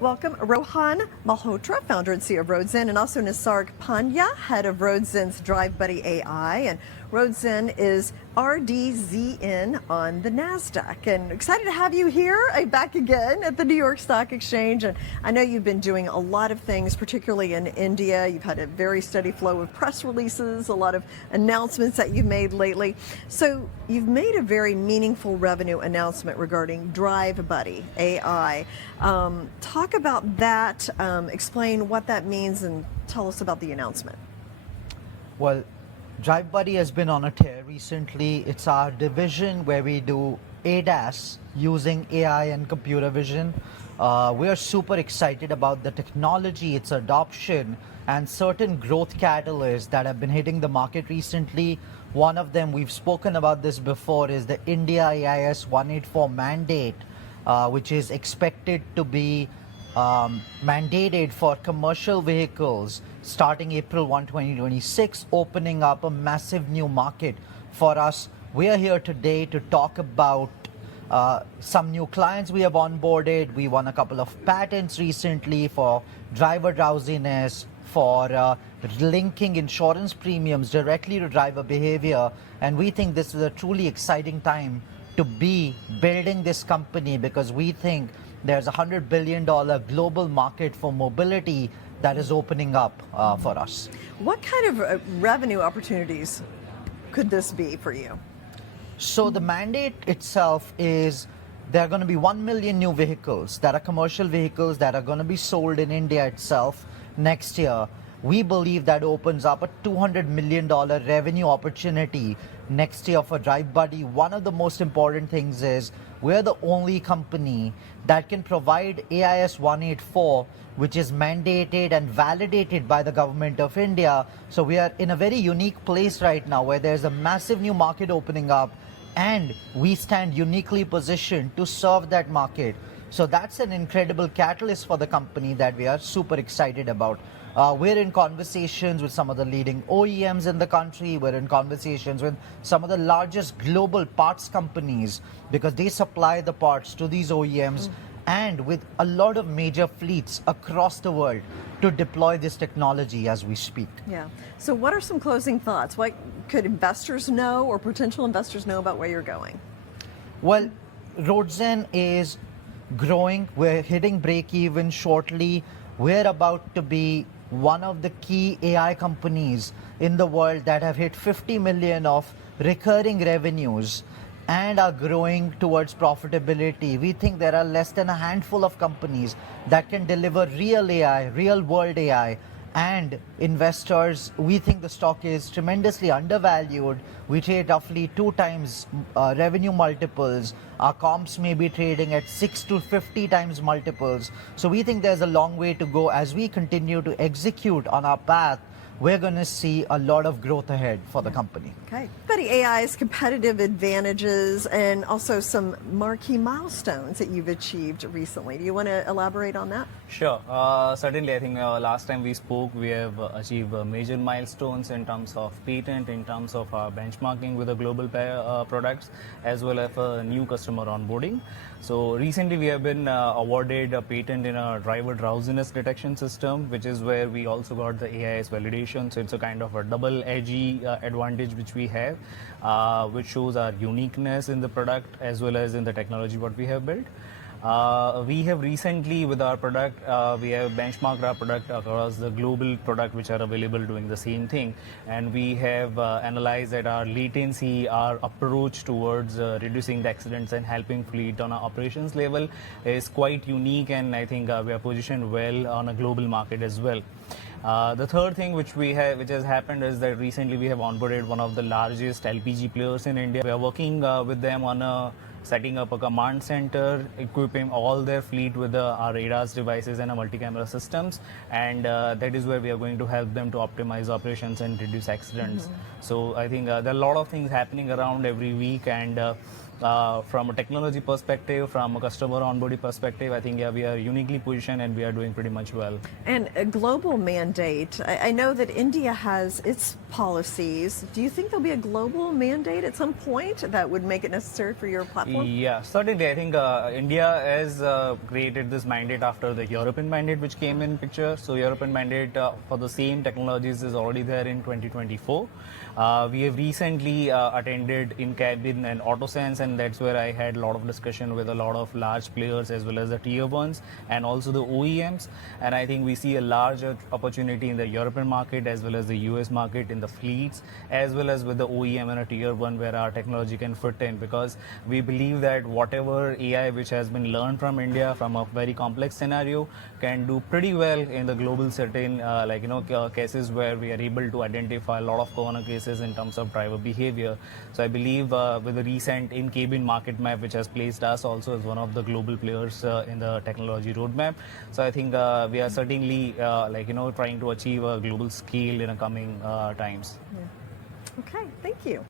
Welcome, Rohan Malhotra, founder and CEO of Roadzen, and also Nisarg Pandya, head of Roadzen's DrivebuddyAI. And Roadzen is RDZN on the NASDAQ. And excited to have you here, back again at the New York Stock Exchange. And I know you've been doing a lot of things, particularly in India. You've had a very steady flow of press releases, a lot of announcements that you've made lately. So you've made a very meaningful revenue announcement regarding DrivebuddyAI. Talk about that, explain what that means, and tell us about the announcement. Well, DriveBuddy has been on a tear recently. It's our division where we do ADAS using AI and computer vision. We are super excited about the technology, its adoption, and certain growth catalysts that have been hitting the market recently. One of them, we've spoken about this before, is the India AIS 184 mandate, which is expected to be mandated for commercial vehicles starting April 1, 2026, opening up a massive new market for us. We are here today to talk about some new clients we have onboarded. We won a couple of patents recently for driver drowsiness, for linking insurance premiums directly to driver behavior. And we think this is a truly exciting time to be building this company, because we think there's a $100 billion global market for mobility that is opening up for us. What kind of revenue opportunities could this be for you? So the mandate itself is there are going to be 1 million new vehicles that are commercial vehicles that are going to be sold in India itself next year. We believe that opens up a $200 million revenue opportunity next year for DriveBuddy. One of the most important things is we're the only company that can provide AIS 184, which is mandated and validated by the government of India. So we are in a very unique place right now where there's a massive new market opening up, and we stand uniquely positioned to serve that market. So that's an incredible catalyst for the company that we are super excited about. We're in conversations with some of the leading OEMs in the country. We're in conversations with some of the largest global parts companies, because they supply the parts to these OEMs, and with a lot of major fleets across the world to deploy this technology as we speak. Yeah. So what are some closing thoughts? What could investors know, or potential investors know, about where you're going? Well, Roadzen is growing. We're hitting break even shortly. We're about to be one of the key AI companies in the world that have hit 50 million of recurring revenues and are growing towards profitability. We think there are less than a handful of companies that can deliver real AI, real world AI, and investors, we think the stock is tremendously undervalued. We trade roughly 2 times revenue multiples. Our comps may be trading at 6 to 50 times multiples. So we think there's a long way to go. As we continue to execute on our path, we're going to see a lot of growth ahead for the company. Okay. DrivebuddyAI's competitive advantages and also some marquee milestones that you've achieved recently. Do you want to elaborate on that? Sure. Certainly, I think last time we spoke, we have achieved major milestones in terms of patent, in terms of benchmarking with the global products, as well as new customer onboarding. So recently, we have been awarded a patent in a driver drowsiness detection system, which is where we also got the AIS validation. So it's a kind of a double-edged advantage which we have, which shows our uniqueness in the product as well as in the technology what we have built. We have recently, with our product, we have benchmarked our product across the global product which are available doing the same thing. And we have analyzed that our latency, our approach towards reducing the accidents and helping fleet on our operations level is quite unique. And I think we are positioned well on a global market as well. The third thing which has happened is that recently we have onboarded one of the largest LPG players in India. We are working with them on setting up a command center, equipping all their fleet with our ADAS devices and multi-camera systems, and that is where we are going to help them to optimize operations and reduce accidents. So I think there are a lot of things happening around every week, and from a technology perspective, from a customer onboarding perspective, I think we are uniquely positioned and we are doing pretty much well. And a global mandate. I know that India has its policies. Do you think there'll be a global mandate at some point that would make it necessary for your platform? Yeah, certainly. I think India has created this mandate after the European mandate, which came in picture. So European mandate for the same technologies is already there in 2024. We have recently attended in-cabin and AutoSense, and that's where I had a lot of discussion with a lot of large players as well as the tier ones and also the OEMs. And I think we see a larger opportunity in the European market as well as the US market in the fleets, as well as with the OEM and a tier one where our technology can fit in, because we believe that whatever AI which has been learned from India from a very complex scenario can do pretty well in the global setting, cases where we are able to identify a lot of corner cases in terms of driver behavior. So I believe with the recent in-cabin market map, which has placed us also as one of the global players in the technology roadmap. So I think we are certainly trying to achieve a global scale in the coming times. Yeah. Okay, thank you.